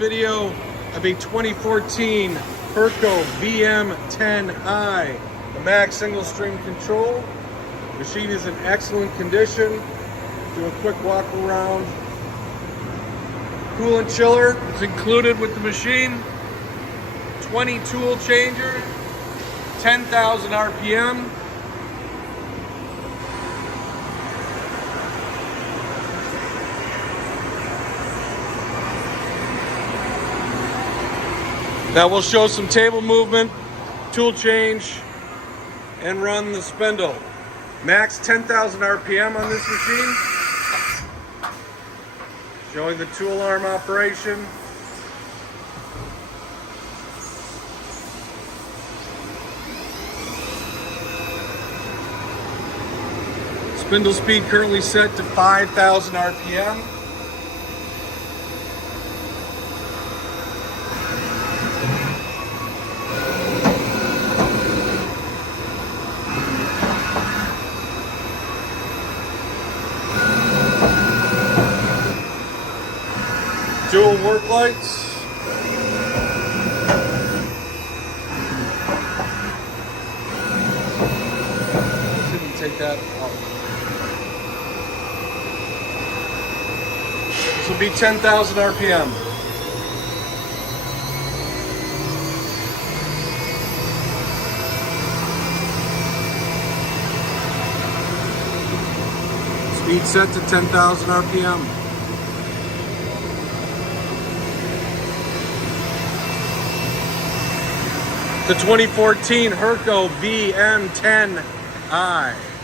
video of a 2014 Urco VM10i, the Max single stream control. Machine is in excellent condition. Do a quick walk around. Coolant chiller is included with the machine. 20 tool changer, 10,000 RPM. Now we'll show some table movement, tool change, and run the spindle. Max 10,000 RPM on this machine. Showing the tool arm operation. Spindle speed currently set to 5,000 RPM. Dual work lights. Shouldn't take that out. This will be 10,000 RPM. Speed set to 10,000 RPM. The 2014 Urco VM10i.